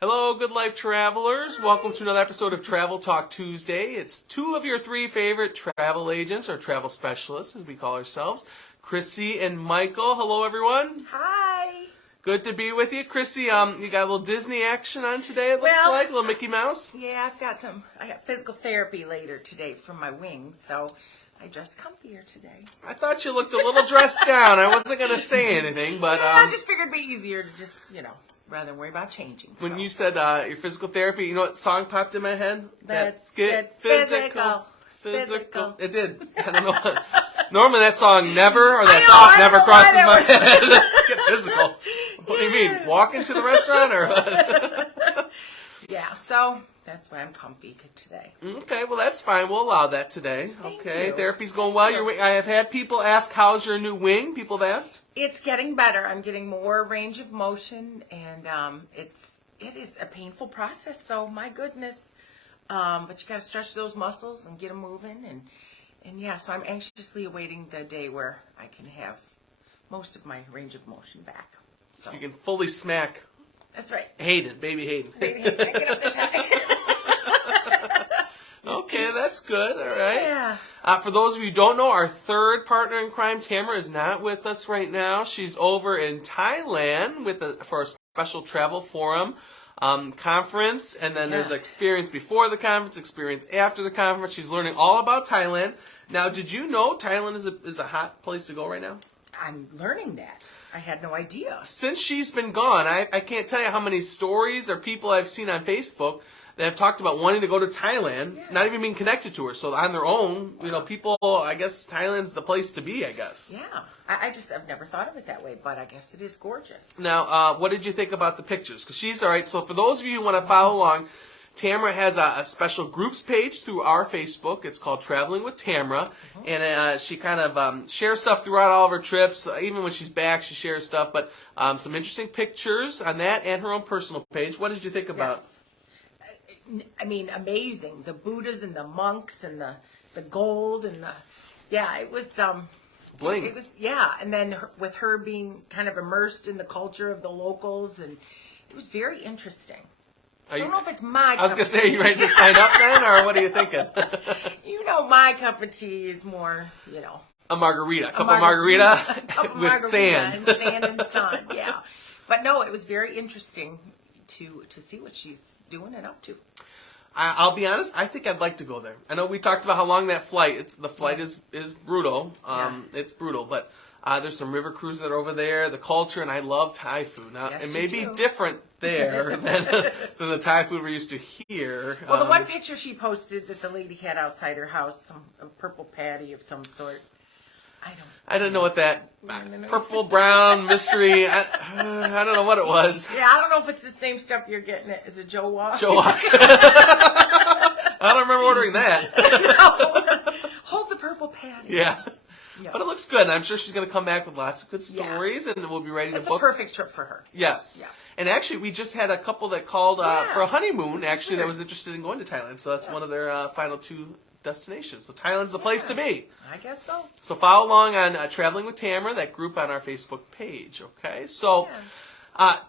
Hello, good life travelers. Welcome to another episode of Travel Talk Tuesday. It's two of your three favorite travel agents, or travel specialists, as we call ourselves, Chrissy and Michael. Hello, everyone. Hi. Good to be with you. Chrissy, you got a little Disney action on today, it looks like, a little Mickey Mouse. Yeah, I got physical therapy later today for my wings, so I dressed comfier today. I thought you looked a little dressed down. I wasn't going to say anything, but... I just figured it'd be easier to just, rather than worry about changing. When you said your physical therapy, you know what song popped in my head? Let's get physical. Physical. It did. I don't know. Normally that song never, or that I thought never know crosses why my that head. Get physical. What do you mean? Walk into the restaurant or what? Yeah, so that's why I'm comfy today. Okay, well that's fine. We'll allow that today. Thank Okay, you. therapy's going well. I have had people ask, how's your new wing? People have asked. It's getting better. I'm getting more range of motion, and it is a painful process, though. My goodness. But you got to stretch those muscles and get them moving, and yeah. So I'm anxiously awaiting the day where I can have most of my range of motion back. So You can fully smack that's right. Hayden, baby Hayden. Baby, I get up this high. Okay, that's good. All right. Yeah. For those of you who don't know, our third partner in crime, Tamara, is not with us right now. She's over in Thailand for a special travel forum conference, and then there's experience before the conference, experience after the conference. She's learning all about Thailand. Now, did you know Thailand is a hot place to go right now? I'm learning that. I had no idea. Since she's been gone, I can't tell you how many stories or people I've seen on Facebook that have talked about wanting to go to Thailand, not even being connected to her. So on their own, people, I guess Thailand's the place to be, I guess. Yeah. I've never thought of it that way, but I guess it is gorgeous. Now, what did you think about the pictures? Because she's all right. So for those of you who want to follow along, Tamara has a special groups page through our Facebook. It's called Traveling with Tamara. And she kind of shares stuff throughout all of her trips. Even when she's back, she shares stuff. But some interesting pictures on that and her own personal page. What did you think about? Yes. I mean, amazing. The Buddhas and the monks and the gold and it was Bling. It was and then with her being kind of immersed in the culture of the locals, and it was very interesting. I don't know if it's my. I was gonna say, are you ready to sign up then, or what are you thinking? My cup of tea is more, A margarita, a cup of margarita with sand. And sand and sun. Yeah, but no, it was very interesting to see what she's doing and up to. I'll be honest, I think I'd like to go there. I know we talked about how long that flight, the flight is brutal. It's brutal, but there's some river cruises that are over there, the culture, and I love Thai food. Now, it may be different there than the Thai food we're used to here. Well, the one picture she posted that the lady had outside her house, a purple patty of some sort. I don't know what that purple, brown, mystery, I don't know what it was. Yeah, I don't know if it's the same stuff you're getting at. Is it Joe Walk? Joe Walk. I don't remember ordering that. No. Hold the purple patty. Yeah. But it looks good, and I'm sure she's going to come back with lots of good stories, and we'll be ready to book. It's a perfect trip for her. Yes. Yeah. And actually, we just had a couple that called for a honeymoon, actually, that was interested in going to Thailand. So that's one of their final two destinations. So Thailand's the place to be. I guess so. So follow along on Traveling with Tamara, that group on our Facebook page, okay? So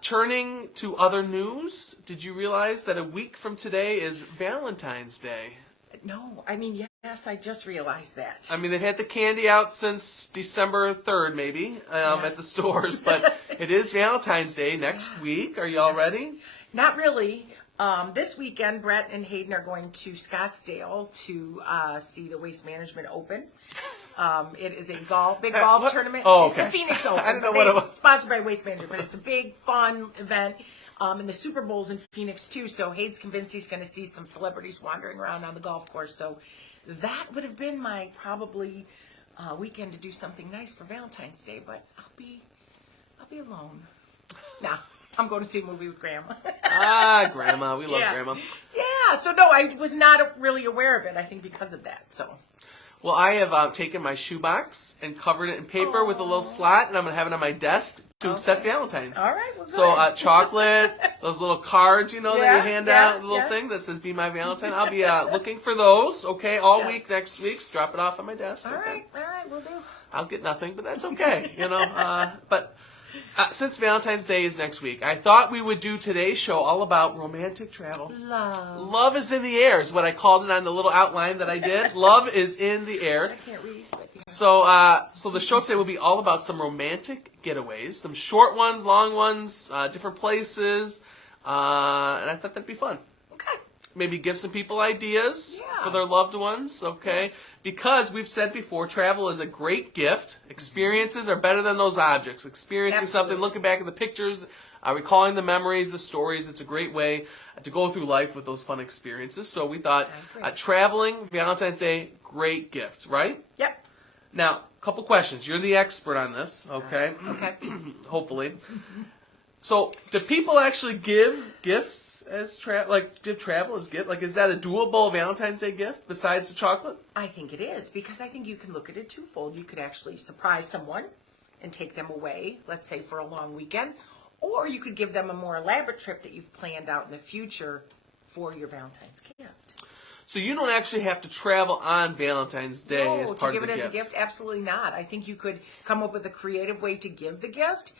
turning to other news, did you realize that a week from today is Valentine's Day? No, I mean, yes, I just realized that. I mean, they've had the candy out since December 3rd, maybe, at the stores, but it is Valentine's Day next week. Are you all ready? Not really. This weekend, Brett and Hayden are going to Scottsdale to see the Waste Management Open. It is a big golf tournament. Oh, okay. It's the Phoenix Open. I didn't know what it was. Sponsored by Waste Management, but it's a big, fun event. And the Super Bowl's in Phoenix, too, so Hayden's convinced he's going to see some celebrities wandering around on the golf course. So that would have been my probably weekend to do something nice for Valentine's Day, but I'll be alone. Nah. I'm going to see a movie with Grandma. Grandma. We love Grandma. Yeah. So, no, I was not really aware of it, I think, because of that. So. Well, I have taken my shoebox and covered it in paper with a little slot, and I'm going to have it on my desk to accept Valentine's. All right. Well, so chocolate, those little cards, that you hand out, the little thing that says "Be My Valentine." I'll be looking for those, all week next week. So drop it off on my desk. All right, we'll do. I'll get nothing, but that's okay, But Since Valentine's Day is next week, I thought we would do today's show all about romantic travel. Love. Love is in the air is what I called it on the little outline that I did. Love is in the air. I can't read. So the show today will be all about some romantic getaways, some short ones, long ones, different places, and I thought that'd be fun. Okay. Maybe give some people ideas Yeah. for their loved ones, okay? Because we've said before, travel is a great gift. Experiences are better than those objects. Experiencing something, Absolutely. looking back at the pictures, recalling the memories, the stories, it's a great way to go through life with those fun experiences. So we thought I agree. traveling, Valentine's Day, great gift, right? Yep. Now, a couple questions. You're the expert on this, okay? Okay. Hopefully. So, do people actually give gifts as give travel as gift? Like, is that a doable Valentine's Day gift besides the chocolate? I think it is, because I think you can look at it twofold. You could actually surprise someone and take them away, let's say for a long weekend, or you could give them a more elaborate trip that you've planned out in the future for your Valentine's gift. So you don't actually have to travel on Valentine's Day No, as to part give of it the as a gift, absolutely not. I think you could come up with a creative way to give the gift,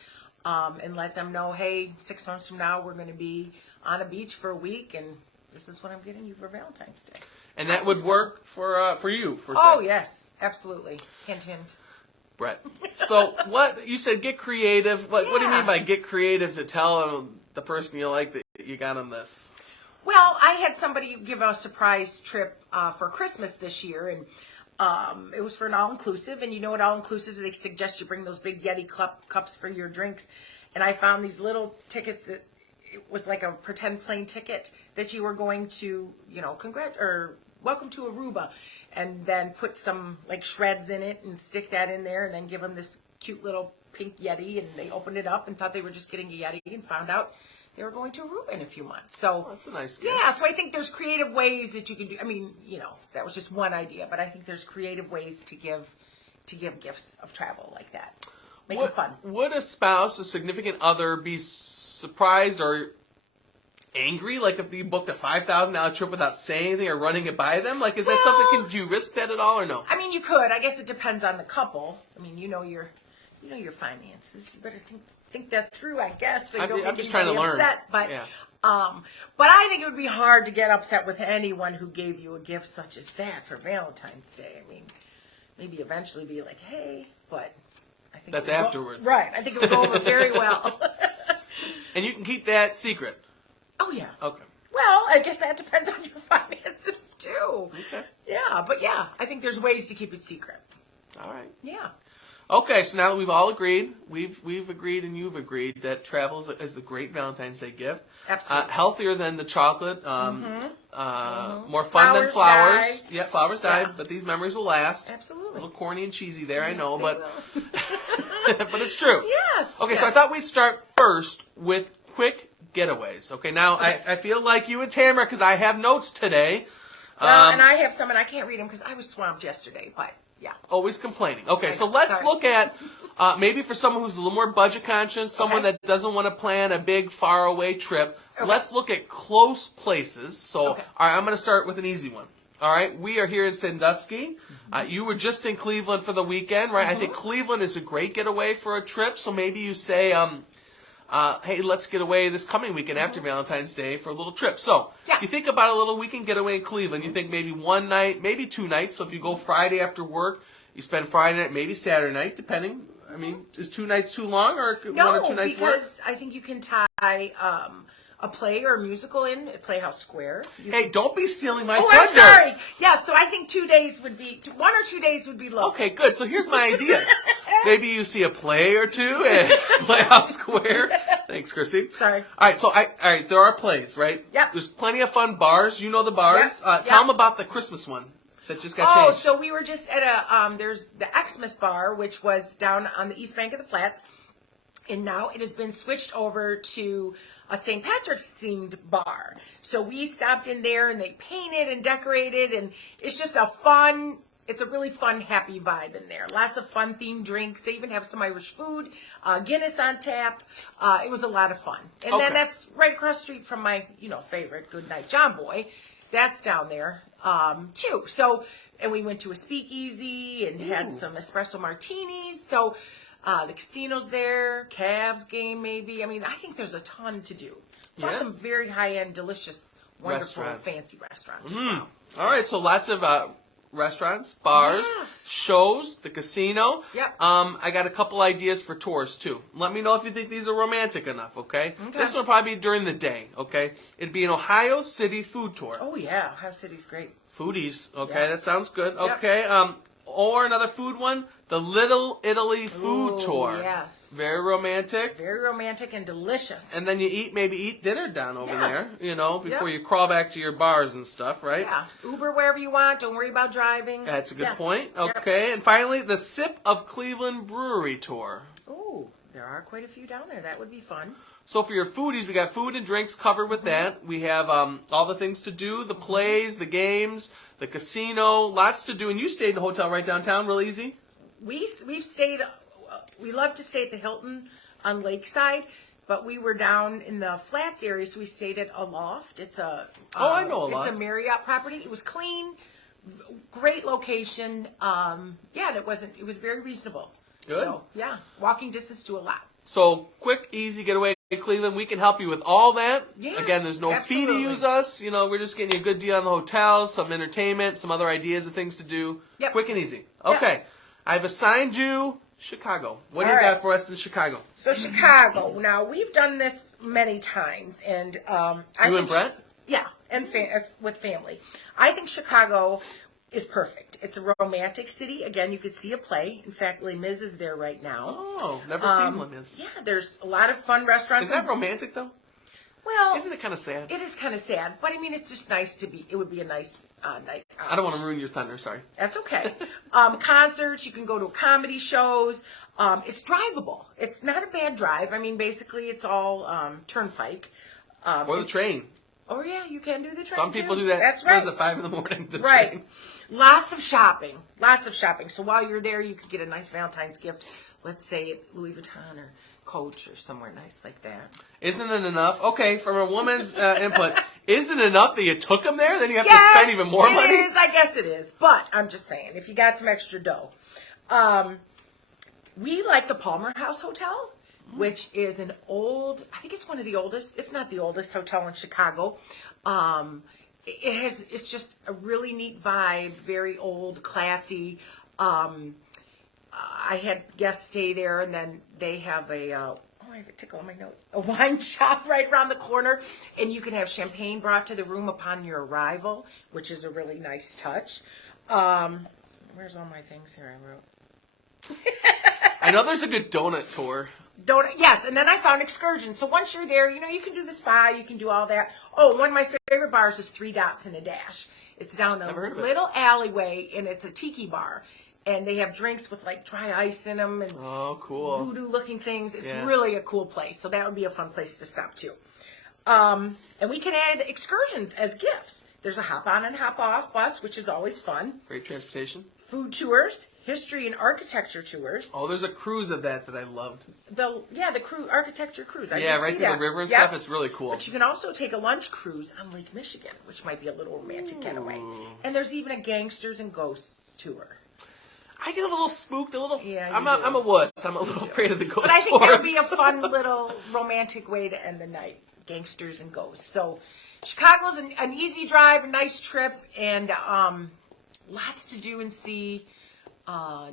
and let them know, hey, 6 months from now we're going to be on a beach for a week, and this is what I'm getting you for Valentine's Day. And that would work for you, per se. Oh yes, absolutely. Hint, hint. Brett. So what you said? Get creative. What do you Yeah. mean by get creative to tell the person you like that you got on this? Well, I had somebody give a surprise trip for Christmas this year, and it was for an all-inclusive. And you know what all-inclusives, they suggest you bring those big Yeti cups for your drinks. And I found these little tickets that it was like a pretend plane ticket that you were going to, welcome to Aruba, and then put some like shreds in it and stick that in there, and then give them this cute little pink Yeti. And they opened it up and thought they were just getting a Yeti, and found out they were going to Aruba in a few months. So That's a nice gift. yeah, so I think there's creative ways that you can do. I mean, that was just one idea, but I think there's creative ways to give gifts of travel like that. Make it fun. Would a spouse, a significant other, be surprised or angry, like if you booked a $5,000 trip without saying anything or running it by them? Like, is that something? Could you risk that at all or no? I mean, you could. I guess it depends on the couple. I mean, you know your finances. You better think that through, I guess. So you don't I'm make just trying to anybody learn. upset, but Yeah. but I think it would be hard to get upset with anyone who gave you a gift such as that for Valentine's Day. I mean, maybe eventually be like, hey, but I think That's it would go- afterwards. right? I think it would go over very well. And you can keep that secret. Oh yeah. Okay. Well, I guess that depends on your finances too. Okay. Yeah, but yeah, I think there's ways to keep it secret. All right. Yeah. Okay, so now that we've all agreed, we've agreed and you've agreed that travel is a great Valentine's Day gift. Absolutely. Healthier than the chocolate. More fun than Flowers flowers. die. Yeah, flowers die, Yeah. but these memories will last. Absolutely. A little corny and cheesy there, I Yes, know, they but will. but it's true. Yes. Okay, yes. so I thought we'd start first with quick getaways. Okay, now I feel like you and Tamara, because I have notes today. Well, and I have some, and I can't read them because I was swamped yesterday. But yeah. Always complaining. Okay, I so know, let's sorry. look at maybe for someone who's a little more budget conscious, someone Okay. that doesn't want to plan a big faraway trip. Okay. Let's look at close places. So, Okay. all right, I'm going to start with an easy one. All right, we are here in Sandusky. Mm-hmm. You were just in Cleveland for the weekend, right? I think Cleveland is a great getaway for a trip. So maybe you say, hey, let's get away this coming weekend after Valentine's Day for a little trip. So Mm-hmm. Yeah. you think about a little weekend getaway in Cleveland. You think maybe one night, maybe 2 nights. So if you go Friday after work, you spend Friday night, maybe Saturday night, depending. I mean, is 2 nights too long, or could No, one or 2 nights work? because I think you can tie a play or a musical in at Playhouse Square. Hey, don't be stealing my Oh, I'm thunder. sorry. Yeah, so I think 2 days would be 1 or 2 days would be low. Okay, good. So here's my ideas. Maybe you see a play or two at Playhouse Square. Thanks, Chrissy. Sorry. All right, so there are plays, right? Yep. There's plenty of fun bars. You know the bars. Yep. Tell Yep. them about the Christmas one that just got Oh, changed. so we were just at there's the Xmas bar, which was down on the east bank of the Flats, and now it has been switched over to a St. Patrick's themed bar. So we stopped in there, and they painted and decorated, and it's just it's a really fun, happy vibe in there. Lots of fun themed drinks. They even have some Irish food, Guinness on tap. It was a lot of fun. And Okay. then that's right across the street from my, favorite Goodnight John Boy. That's down there, too. So, and we went to a speakeasy and had some espresso martinis. So, The casino's there, Cavs game maybe. I mean, I think there's a ton to do. Plus some very high-end, delicious, wonderful, fancy restaurants as well. All right, so lots of restaurants, bars, shows, the casino. Yep. I got a couple ideas for tours, too. Let me know if you think these are romantic enough, okay? This one will probably be during the day, okay? It'd be an Ohio City food tour. Oh, yeah. Ohio City's great. Foodies, okay? That sounds good. Okay. Or another food one, the Little Italy food tour. Yes. Very romantic. Very romantic and delicious. And then you maybe eat dinner down over there, before you crawl back to your bars and stuff, right? Yeah. Uber wherever you want. Don't worry about driving. That's a good point. Okay. And finally, the Sip of Cleveland Brewery tour. Oh, there are quite a few down there. That would be fun. So for your foodies, we got food and drinks covered with that. We have all the things to do, the plays, the games, the casino, lots to do. And you stayed in a hotel right downtown, real easy? We've stayed, we love to stay at the Hilton on Lakeside, but we were down in the Flats area, so we stayed at a loft. It's a I know a loft. It's a Marriott property. It was clean, great location. It was very reasonable. Good. So, walking distance to a lot. So quick, easy getaway to Cleveland. We can help you with all that. Yes, Again, there's no fee to use us. We're just getting you a good deal on the hotel, some entertainment, some other ideas of things to do. Yep. Quick and easy. Okay. Yep. I've assigned you Chicago. What do you got for us in Chicago? So Chicago. Now, we've done this many times. And you and Brett? Yeah, and with family. I think Chicago is perfect. It's a romantic city. Again, you could see a play. In fact, Les Mis is there right now. Oh, never seen Les Mis. Yeah, there's a lot of fun restaurants. Is that romantic, though? Well, isn't it kind of sad? It is kind of sad, but I mean, it's just nice to be. It would be a nice night out. I don't want to ruin your thunder. Sorry. That's okay. Concerts. You can go to comedy shows. It's drivable. It's not a bad drive. I mean, basically, it's all turnpike. Or the train. Oh yeah, you can do the train. Some people do that. That's right. At 5 a.m. The right. train. Lots of shopping. Lots of shopping. So while you're there, you could get a nice Valentine's gift. Let's say at Louis Vuitton or Coach or somewhere nice like that. Isn't it enough? Okay, from a woman's input, isn't it enough that you took them there? Then you have to spend even more money? It is. I guess it is. But I'm just saying, if you got some extra dough. We like the Palmer House Hotel, which is an old, I think it's one of the oldest, if not the oldest hotel in Chicago. It's just a really neat vibe, very old, classy. I had guests stay there, and then they have I have a tickle on my nose, a wine shop right around the corner, and you can have champagne brought to the room upon your arrival, which is a really nice touch. Where's all my things here I wrote? I know there's a good donut tour. Yes, and then I found excursions. So once you're there, you can do the spa, you can do all that. Oh, one of my favorite bars is 3 Dots and a Dash. It's down a little alleyway, and it's a tiki bar. And they have drinks with like dry ice in them and cool voodoo-looking things. It's really a cool place. So that would be a fun place to stop too. And we can add excursions as gifts. There's a hop-on and hop-off bus, which is always fun. Great transportation. Food tours, history and architecture tours. Oh, there's a cruise of that I loved. The architecture cruise. I right through the river and stuff. It's really cool. But you can also take a lunch cruise on Lake Michigan, which might be a little romantic getaway. And there's even a gangsters and ghosts tour. I get a little spooked, a little. Yeah, I'm a wuss. I'm a little afraid of the ghost. But I think that would be a fun little romantic way to end the night. Gangsters and ghosts. So Chicago's an easy drive, a nice trip, and lots to do and see.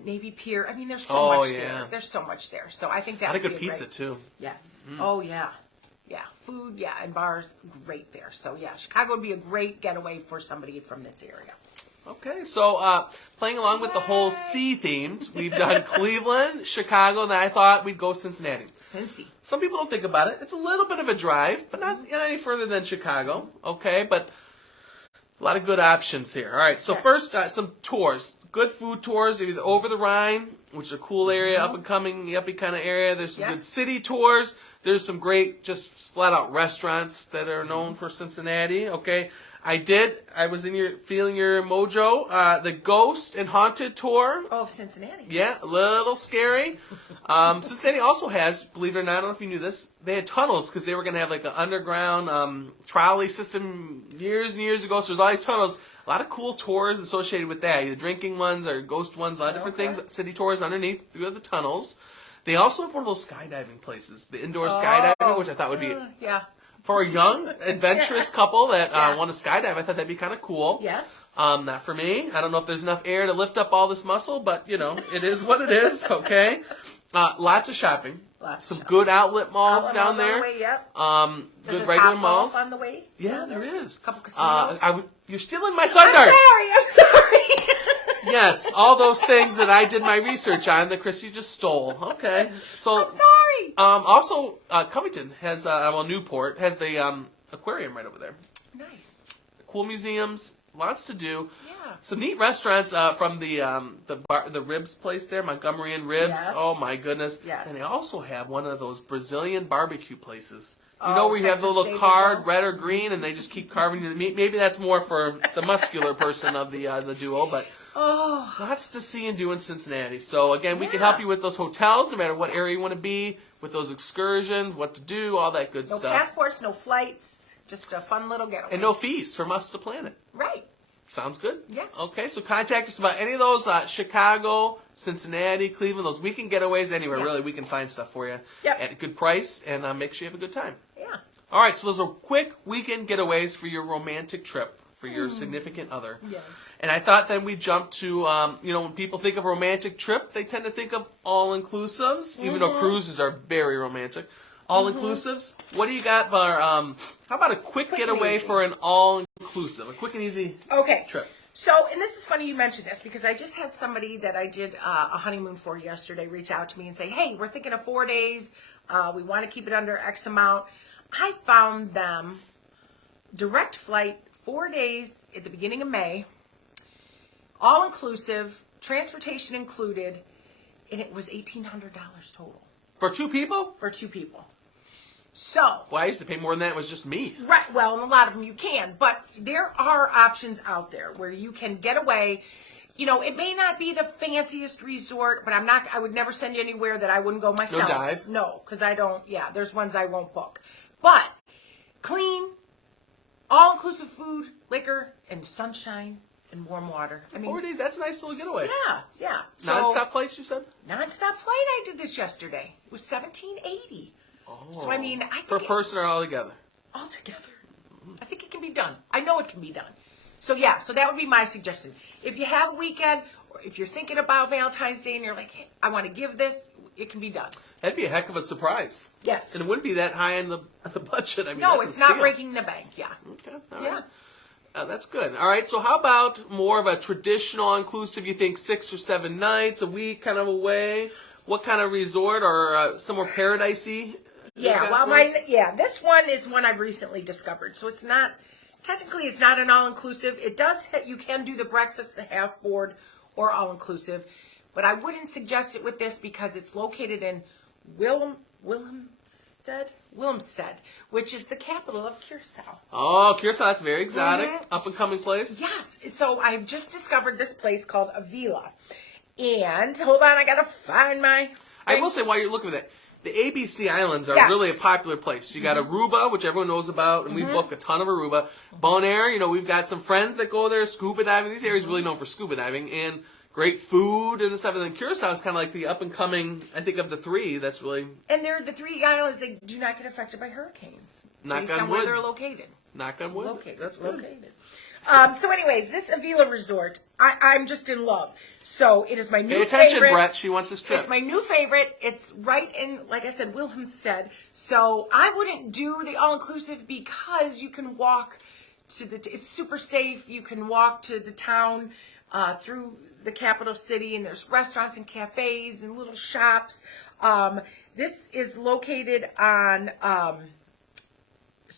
Navy Pier. I mean, there's so much there. There's so much there. So I think that would be good pizza too. Yes. Oh yeah. Yeah. Food. Yeah, and bars. Great there. So yeah, Chicago would be a great getaway for somebody from this area. Okay, so playing along with the whole sea themed, we've done Cleveland, Chicago, and then I thought we'd go Cincinnati. Cincy. Some people don't think about it. It's a little bit of a drive, but not any further than Chicago. Okay, but a lot of good options here. All right, so first, some tours. Good food tours, either over the Rhine, which is a cool area, up and coming, yuppie kind of area. There's some good city tours. There's some great, just flat out restaurants that are known for Cincinnati. Okay, I was feeling your mojo. The Ghost and Haunted Tour. Oh, of Cincinnati. Yeah, a little scary. Cincinnati also has, believe it or not, I don't know if you knew this, they had tunnels because they were going to have like an underground trolley system years and years ago. So there's all these tunnels. A lot of cool tours associated with that. Either drinking ones or ghost ones, a lot of different things. City tours underneath through the tunnels. They also have one of those skydiving places, the indoor skydiving, which I thought would be yeah. for a young, adventurous couple that Yeah. want to skydive. I thought that'd be kind of cool. Yes. Not for me. I don't know if there's enough air to lift up all this muscle, but it is what it is. Okay. Lots of shopping. Some good outlet malls down there. On the way, yep. Good There's regular a malls. on the way. Yeah, there is. Couple casinos. You're stealing my thunder. I'm sorry. Yes, all those things that I did my research on that Chrissy just stole. Okay, so I'm sorry. Also, Covington has Newport has the aquarium right over there. Nice. Cool museums, lots to do. Yeah. Some neat restaurants from the ribs place there, Montgomery and Ribs. Yes. Oh my goodness! Yes. And they also have one of those Brazilian barbecue places. You Oh, know where you have the Texas little State card, Brazil? red or green, and they just keep carving the meat. Maybe that's more for the muscular person of the duo, but lots to see and do in Cincinnati. So again, we can help you with those hotels, no matter what area you want to be, with those excursions, what to do, all that good No stuff. passports, no flights, just a fun little getaway. And no fees from us to plan it. Right. Sounds good? Yes. Okay, so contact us about any of those Chicago, Cincinnati, Cleveland, those weekend getaways, anywhere Yeah. really, we can find stuff for you Yep. at a good price and make sure you have a good time. Yeah. All right, so those are quick weekend getaways for your romantic trip for your significant other. Yes. And I thought then we'd jump to, when people think of romantic trip, they tend to think of all-inclusives, even though cruises are very romantic. All-inclusives. What do you got for, how about a quick getaway easy. for an all-inclusive? A quick and easy Okay. trip. So, and this is funny you mentioned this because I just had somebody that I did a honeymoon for yesterday reach out to me and say, hey, we're thinking of 4 days. We want to keep it under X amount. I found them direct flight, 4 days at the beginning of May, all inclusive, transportation included, and it was $1,800 total For two people? for 2 people. So, Well, I used to pay more than that. It was just me. right, well, and a lot of them you can, but there are options out there where you can get away. You know, it may not be the fanciest resort, but I would never send you anywhere that I wouldn't go myself. No dive? No, because there's ones I won't book. But clean, all-inclusive food, liquor, and sunshine and warm water. I mean, 4 days, that's a nice little getaway. yeah. So, Non-stop flights, you said? non-stop flight, I did this yesterday. It was $1,780. So, I mean, I think Per person or all together? all together. I think it can be done. I know it can be done. So yeah, so that would be my suggestion. If you have a weekend, or if you're thinking about Valentine's Day and you're like, hey, I want to give this, it can be done. That'd be a heck of a surprise. Yes. And it wouldn't be that high on the budget. I mean, No, that's it's a not steal. breaking the bank. Yeah. Okay, all Yeah. right. That's good. All right, so how about more of a traditional inclusive, you think 6 or 7 nights, a week kind of away? What kind of resort or somewhere paradisey? Yeah. Well, this one is one I've recently discovered. So it's not an all-inclusive. It does, you can do the breakfast, the half board, or all-inclusive. But I wouldn't suggest it with this because it's located in Willemstad, which is the capital of Curacao. Oh, Curacao, that's very exotic, Mhm. up-and-coming place. Yes. So I've just discovered this place called Avila. And, hold on, I got to find my... I will say, while you're looking at that, the ABC Islands are Yes. really a popular place. You got Aruba, which everyone knows about, and we book a ton of Aruba. Bonaire, we've got some friends that go there, scuba diving. These areas are really known for scuba diving, and great food and stuff. And then Curacao is kind of like the up-and-coming, I think, of the 3. That's really... And they're the 3 islands, they do not get affected by hurricanes. Knock based on on where wood. they're located. Knock on wood. Located. That's good. Located. So anyways, this Avila Resort, I'm just in love. So it is my new Pay attention, favorite. Brett. She wants this trip. It's my new favorite. It's right in, like I said, Wilhelmsted. So I wouldn't do the all-inclusive because you can walk to it's super safe. You can walk to the town through the capital city, and there's restaurants and cafes and little shops. This is located on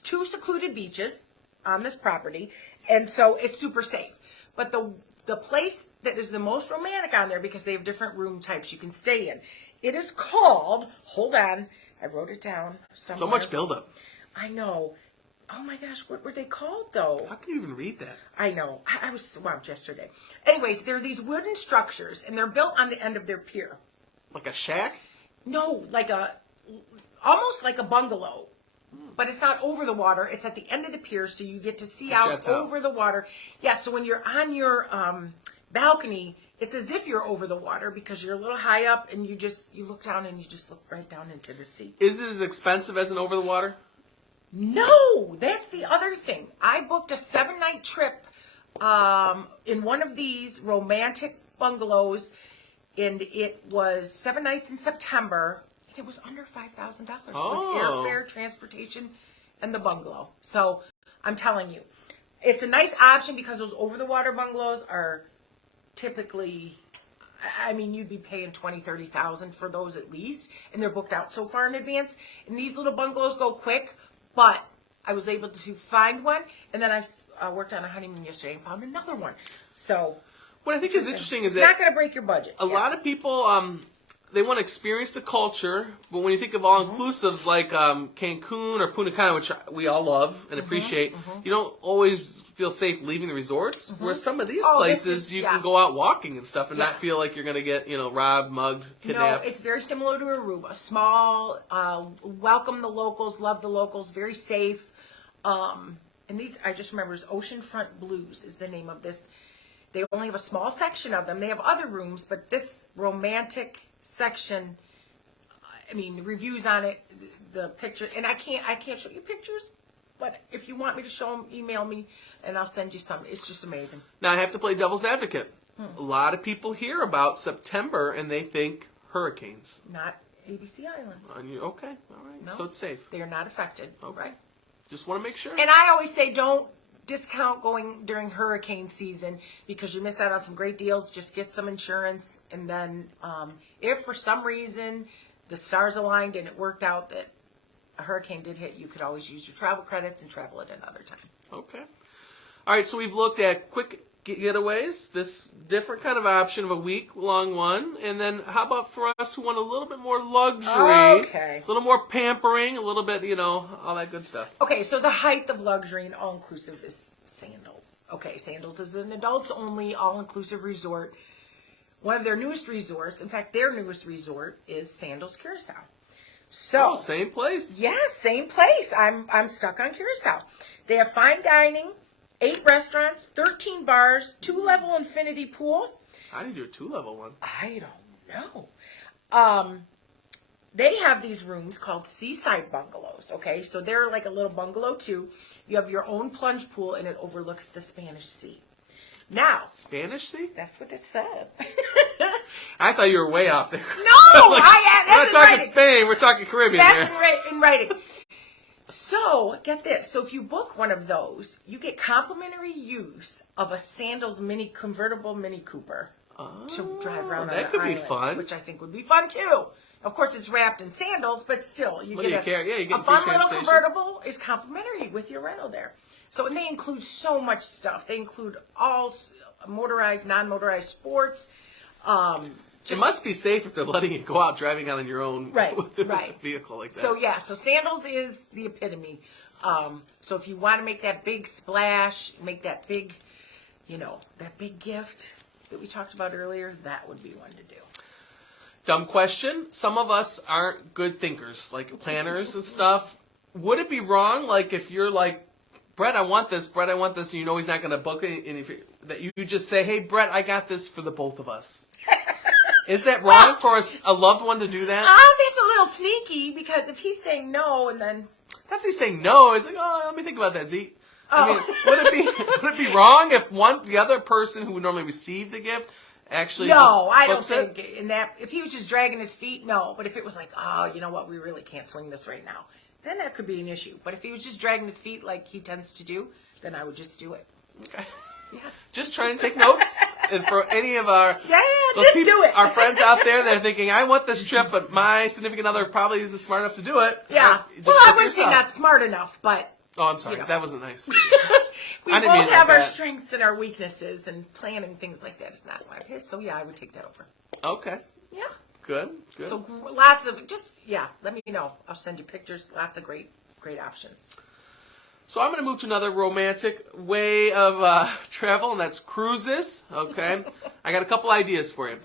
2 secluded beaches on this property, and so it's super safe. But the place that is the most romantic on there, because they have different room types you can stay in, it is called, hold on, I wrote it down somewhere. So much buildup. I know. Oh my gosh, what were they called though? How can you even read that? I know. I was swamped yesterday. Anyways, there are these wooden structures, and they're built on the end of their pier. Like a shack? No, almost like a bungalow. But it's not over the water. It's at the end of the pier, so you get to see out jets out. over the water. Yeah, so when you're on your balcony, it's as if you're over the water because you're a little high up and you look down and you just look right down into the sea. Is it as expensive as an over the water? No, that's the other thing. I booked a 7-night trip in one of these romantic bungalows, and it was 7 nights in September, and it was under $5,000 with airfare, transportation, and the bungalow. So I'm telling you, it's a nice option because those over-the-water bungalows are typically, I mean, you'd be paying $20,000, $30,000 for those at least, and they're booked out so far in advance. And these little bungalows go quick, but I was able to find one, and then I worked on a honeymoon yesterday and found another one. So what I think is interesting is it's not going to break your budget. A lot of people, they want to experience the culture, but when you think of all-inclusives like Cancun or Punta Cana, which we all love and appreciate, you don't always feel safe leaving the resorts. Whereas some of these places, you can go out walking and stuff and not feel like you're going to get, robbed, mugged, kidnapped. No, it's very similar to Aruba. Small, welcome the locals, love the locals, very safe. And these, I just remember, Oceanfront Blues is the name of this. They only have a small section of them. They have other rooms, but this romantic section, I mean, the reviews on it, the picture, and I can't show you pictures, but if you want me to show them, email me, and I'll send you some. It's just amazing. Now, I have to play devil's advocate. A lot of people hear about September, and they think hurricanes. Not ABC Islands. Okay, all right. No, so it's safe. They are not affected. Okay. Right. Just want to make sure. And I always say don't discount going during hurricane season because you miss out on some great deals. Just get some insurance, and then if for some reason the stars aligned and it worked out that a hurricane did hit, you could always use your travel credits and travel at another time. Okay. All right, so we've looked at quick getaways, this different kind of option of a week-long one, and then how about for us who want a little bit more luxury, a little more pampering, a little bit, all that good stuff. Okay, so the height of luxury and all-inclusive is Sandals. Okay, Sandals is an adults-only all-inclusive resort. One of their newest resorts, in fact, their newest resort is Sandals Curacao. So same place. Yes, same place. I'm stuck on Curacao. They have fine dining, 8 restaurants, 13 bars, 2-level infinity pool. How do you do a 2-level one? I don't know. They have these rooms called seaside bungalows, okay? So they're like a little bungalow too. You have your own plunge pool and it overlooks the Spanish Sea. Now. Spanish Sea? That's what it said. I thought you were way off there. No! We're not talking Spain, we're talking Caribbean. That's in writing. So, get this. So, if you book one of those, you get complimentary use of a Sandals convertible Mini Cooper to drive around on the island. That could be fun. Which I think would be fun, too. Of course, it's wrapped in sandals, but still, you get a fun little convertible is complimentary with your rental there. So, and they include so much stuff. They include all motorized, non-motorized sports. It must be safe if they're letting you go out driving out on your own vehicle like that. So so Sandals is the epitome. So if you want to make that big splash, make that big, that big gift that we talked about earlier, that would be one to do. Dumb question. Some of us aren't good thinkers, like planners and stuff. Would it be wrong, like if you're like, Brett, I want this, and you know he's not going to book it, and that you just say, hey, Brett, I got this for the both of us? Is that wrong for a loved one to do that? That's a little sneaky because if he's saying no and then... Not that he's saying no. It's like, let me think about that, Zeke. I mean, would it be wrong if the other person who would normally receive the gift actually No, I don't think in that... If he was just dragging his feet, no. But if it was like, you know what, we really can't swing this right now, then that could be an issue. But if he was just dragging his feet like he tends to do, then I would just do it. Okay. Yeah. Just trying to take notes. And for any of our do it. Our friends out there that are thinking, I want this trip, but my significant other probably isn't smart enough to do it. Yeah. Well, I wouldn't say not smart enough, but... Oh, I'm sorry. That wasn't nice. We both have our strengths and our weaknesses, and planning things like that is not one of his. So, I would take that over. Okay. Yeah. Good. So, lots of... let me know. I'll send you pictures. Lots of great options. So I'm going to move to another romantic way of travel, and that's cruises. Okay, I got a couple ideas for you.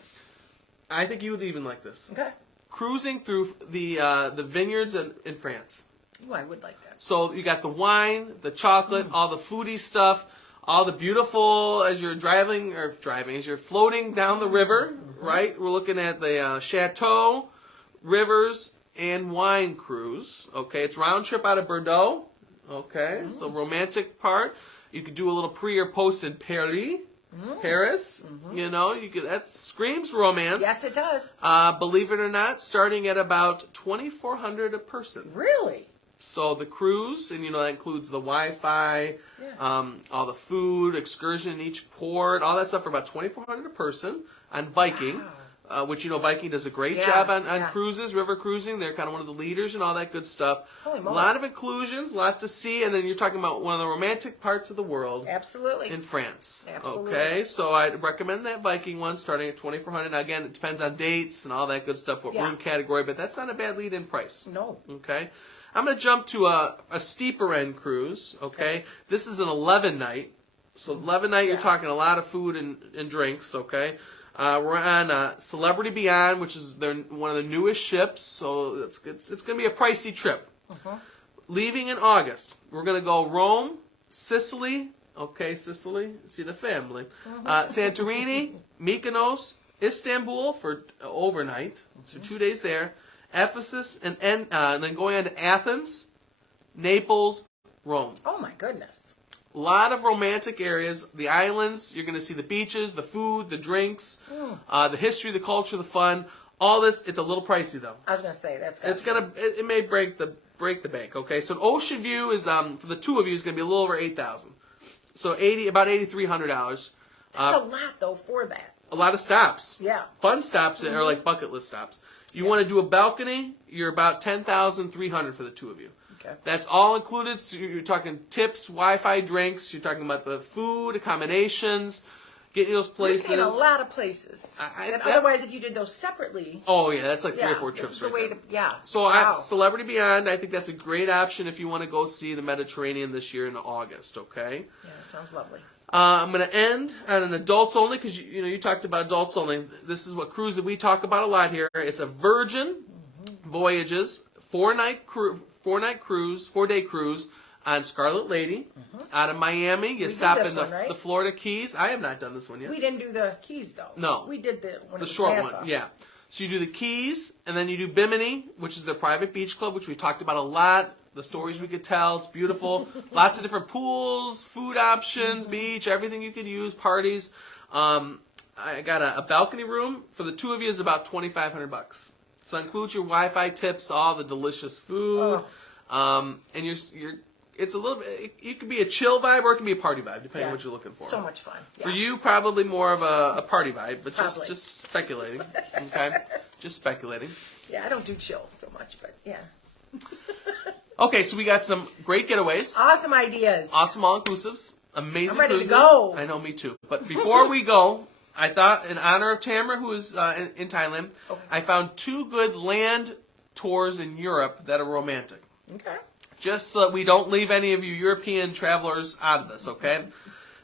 I think you would even like this. Okay. Cruising through the vineyards in France. Oh, I would like that. So you got the wine, the chocolate, all the foodie stuff, all the beautiful as you're as you're floating down the river, right? We're looking at the chateau, rivers, and wine cruise. Okay, it's round trip out of Bordeaux. Okay, so romantic part. You could do a little pre or post in Paris. You know, that screams romance. Yes, it does. Believe it or not, starting at about $2,400 a person. Really? So the cruise, and that includes the Wi-Fi, all the food, excursion in each port, all that stuff for about $2,400 a person on Viking. Wow. Which Viking does a great job on cruises, river cruising. They're kind of one of the leaders and all that good stuff. Holy A moly. lot of inclusions, a lot to see, and then you're talking about one of the romantic parts of the world. Absolutely. In France. Absolutely. Okay, so I recommend that Viking one starting at $2,400. Now again, it depends on dates and all that good stuff, what room category, but that's not a bad lead-in price. No. Okay. I'm going to jump to a steeper end cruise. Okay. This is an 11 night. So 11 night, you're talking a lot of food and drinks. Okay. We're on Celebrity Beyond, which is one of the newest ships. So it's going to be a pricey trip. Leaving in August, we're going to go Rome, Sicily. Okay, Sicily. See the family. Santorini, Mykonos, Istanbul for overnight. So 2 days there. Ephesus, and then going on to Athens, Naples, Rome. Oh, my goodness. A lot of romantic areas. The islands, you're going to see the beaches, the food, the drinks, the history, the culture, the fun. All this, it's a little pricey, though. I was going to say, It may break the bank, okay? So an ocean view is, for the two of you, is going to be a little over $8,000. So about $8,300. That's a lot, though, for that. A lot of stops. Yeah. Fun stops that are like bucket list stops. You want to do a balcony, you're about $10,300 for the two of you. Okay. That's all included. So you're talking tips, Wi-Fi, drinks. You're talking about the food, accommodations, getting those places. You're seeing a lot of places. Otherwise, if you did those separately. Oh yeah, that's like 3 or 4 trips. This is the way to. So wow. Celebrity Beyond, I think that's a great option if you want to go see the Mediterranean this year in August. Okay. Yeah, that sounds lovely. I'm going to end on an adults only because you talked about adults only. This is what cruise that we talk about a lot here. It's a Virgin Voyages 4-day cruise on Scarlet Lady out of Miami. You stop in the Florida Keys. I have not done this one yet. We didn't do the Keys though. No, we did the short one. Yeah. So you do the Keys and then you do Bimini, which is their private beach club, which we talked about a lot. The stories we could tell. It's beautiful. Lots of different pools, food options, beach, everything you could use, parties. I got a balcony room for the two of you is about $2,500. So it includes your Wi-Fi tips, all the delicious food, and it's a little bit. It could be a chill vibe or it can be a party vibe, depending on what you're looking for. So much fun. Yeah. For you, probably more of a party vibe, but just speculating. Okay, just speculating. Yeah, I don't do chill so much, but yeah. Okay, so we got some great getaways. Awesome ideas. Awesome all-inclusives. Amazing I'm ready cruises. to go. I know, me too. But before we go, I thought in honor of Tamara, who is in Thailand, I found 2 good land tours in Europe that are romantic. Okay. Just so that we don't leave any of you European travelers out of this, okay?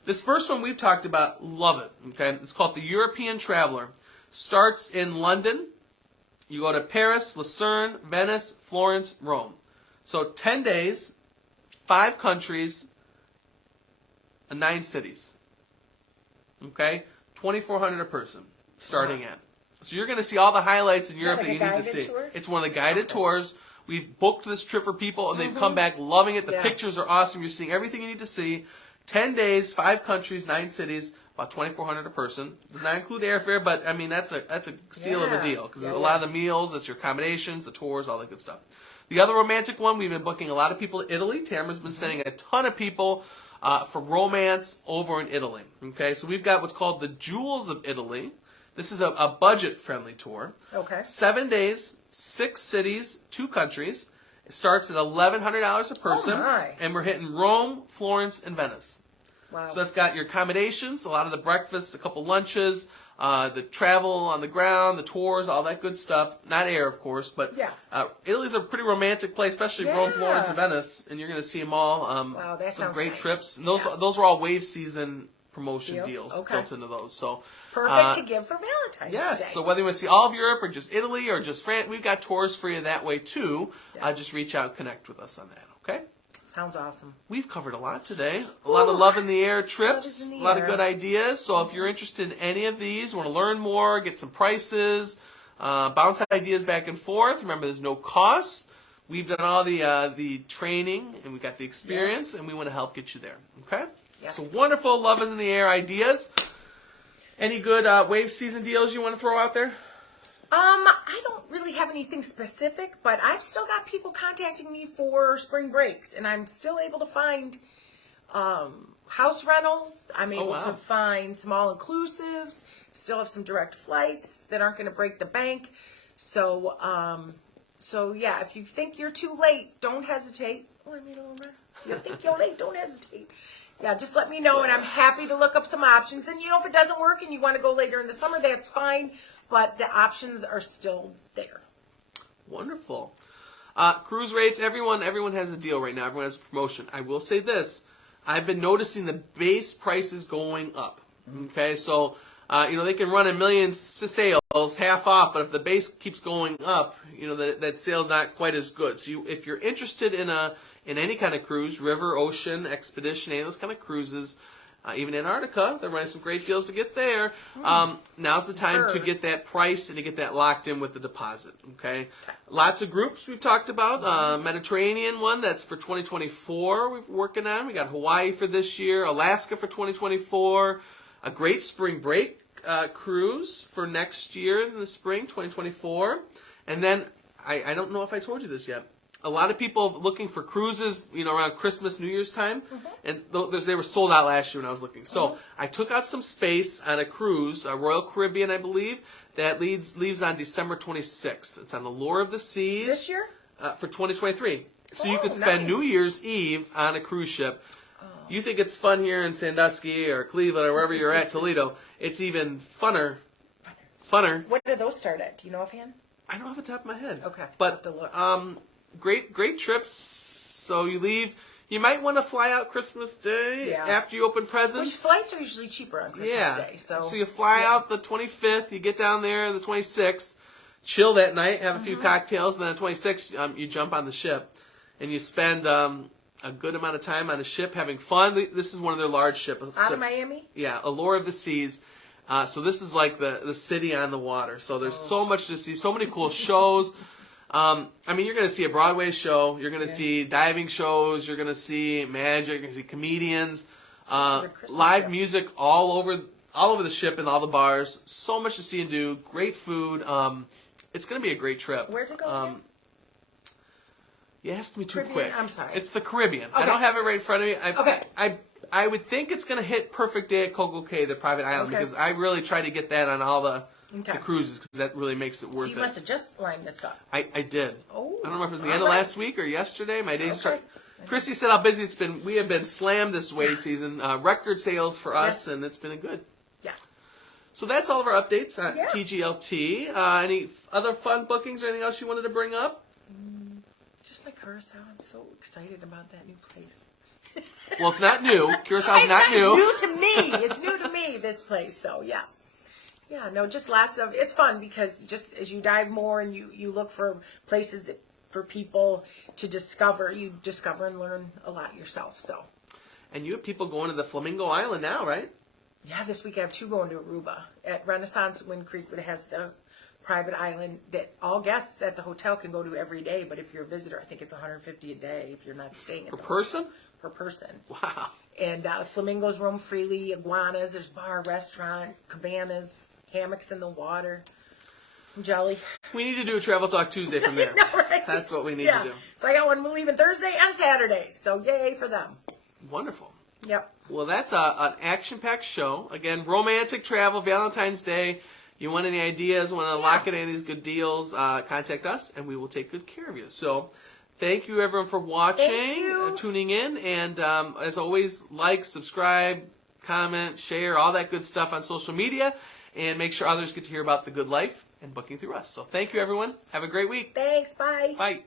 This first one we've talked about, love it, okay? It's called the European Traveler. Starts in London. You go to Paris, Lucerne, Venice, Florence, Rome. So 10 days, 5 countries, 9 cities. Okay? $2,400 a person, starting at. So you're going to see all the highlights in Europe that you need to see. Tour? It's one of the guided tours. We've booked this trip for people, and they've come back loving it. The pictures are awesome. You're seeing everything you need to see. 10 days, 5 countries, 9 cities, about $2,400 a person. Does not include airfare, but I mean that's a steal of a deal because there's a lot of the meals, that's your accommodations, the tours, all that good stuff. The other romantic one, we've been booking a lot of people to Italy. Tamara's been sending a ton of people for romance over in Italy. Okay, so we've got what's called the Jewels of Italy. This is a budget-friendly tour. Okay. 7 days, 6 cities, 2 countries. It starts at $1,100 a person. Oh my. And we're hitting Rome, Florence, and Venice. Wow. So that's got your accommodations, a lot of the breakfasts, a couple lunches, the travel on the ground, the tours, all that good stuff. Not air, of course, but Italy's a pretty romantic place, especially Rome, Florence, and Venice, and you're going to see them all. Wow, that some sounds great nice. trips. And those are all wave season promotion deals Okay. built into those. So perfect to give for Valentine's Day. Yes, so whether you want to see all of Europe or just Italy or just France, we've got tours for you that way too. Just reach out and connect with us on that, okay? Sounds awesome. We've covered a lot today. A lot of love in the air trips, in the a lot of air. good ideas. So if you're interested in any of these, want to learn more, get some prices, bounce ideas back and forth. Remember, there's no cost. We've done all the training, and we got the experience, and we want to help get you there. Okay? Yes. So wonderful, love is in the air ideas. Any good wave season deals you want to throw out there? I don't really have anything specific, but I've still got people contacting me for spring breaks, and I'm still able to find house rentals. I'm able to find small inclusives. Still have some direct flights that aren't going to break the bank. So, yeah, if you think you're too late, don't hesitate. Oh, I made a little. You think you're late? Don't hesitate. Yeah, just let me know, and I'm happy to look up some options. And, if it doesn't work and you want to go later in the summer, that's fine. But the options are still there. Wonderful. Cruise rates, everyone has a deal right now. Everyone has a promotion. I will say this. I've been noticing the base prices going up. Okay, so, they can run a million sales half off, but if the base keeps going up, that sale's not quite as good. So if you're interested in any kind of cruise, river, ocean, expedition, any of those kind of cruises, even Antarctica, they're running some great deals to get there. Now's the time to get that price and to get that locked in with the deposit. Okay? Lots of groups we've talked about. Mediterranean one, that's for 2024 we're working on. We got Hawaii for this year, Alaska for 2024, a great spring break cruise for next year in the spring, 2024. And then, I don't know if I told you this yet, a lot of people looking for cruises, around Christmas, New Year's time, and they were sold out last year when I was looking. So I took out some space on a cruise, a Royal Caribbean, I believe, that leaves on December 26th. It's on Allure of the Seas. This year? For 2023. So you could spend New Year's Eve on a cruise ship. You think it's fun here in Sandusky or Cleveland or wherever you're at, Toledo. It's even funner. What do those start at? Do you know offhand? I don't have the top of my head. Okay. But I'll have to look. Great trips. So you leave. You might want to fly out Christmas Day after you open presents. Which flights are usually cheaper on Christmas Day. So you fly out the 25th. You get down there the 26th. Chill that night. Have a few cocktails. And then the 26th, you jump on the ship. And you spend a good amount of time on a ship having fun. This is one of their large ships. Out of Miami? Yeah, Allure of the Seas. So this is like the city on the water. So there's so much to see. So many cool shows. You're going to see a Broadway show. You're going to see diving shows. You're going to see magic. You're going to see comedians. Live music all over the ship and all the bars. So much to see and do. Great food. It's going to be a great trip. Where'd you go again? You asked me too Caribbean? quick. I'm sorry. It's the Caribbean. Okay. I don't have it right in front of me. Okay. I would think it's going to hit Perfect Day at Coco Cay, the private island, because I really try to get that on all the cruises because that really makes it worth it. So you must have just lined this up. I did. Oh, I don't know if it was the end of last week or yesterday. My days start. Chrissy said how busy it's been. We have been slammed this wave season. Record sales for us, and it's been a good. Yeah. So that's all of our updates on TGLT. Any other fun bookings or anything else you wanted to bring up? Just like Curacao, I'm so excited about that new place. Well, it's not new. Curaçao's not new. It's new to me. It's new to me, this place. So, yeah. Yeah, no, just lots of... It's fun because just as you dive more and you look for places for people to discover, you discover and learn a lot yourself, so... And you have people going to the Flamingo Island now, right? Yeah, this week I have 2 going to Aruba. At Renaissance Wind Creek, it has the private island that all guests at the hotel can go to every day, but if you're a visitor, I think it's $150 a day if you're not staying at the hotel. Person? Per person. Wow. And flamingos roam freely, iguanas, there's bar, restaurant, cabanas, hammocks in the water, jelly. We need to do a Travel Talk Tuesday from there. No, right? That's what we need to do. So I got one leaving Thursday and Saturday, so yay for them. Wonderful. Yep. Well, that's an action-packed show. Again, romantic travel, Valentine's Day. You want any ideas, want to lock in any of these good deals, contact us, and we will take good care of you. So thank you, everyone, for watching, tuning in. And as always, like, subscribe, comment, share, all that good stuff on social media. And make sure others get to hear about the good life and booking through us. So thank you, everyone. Have a great week. Thanks. Bye. Bye.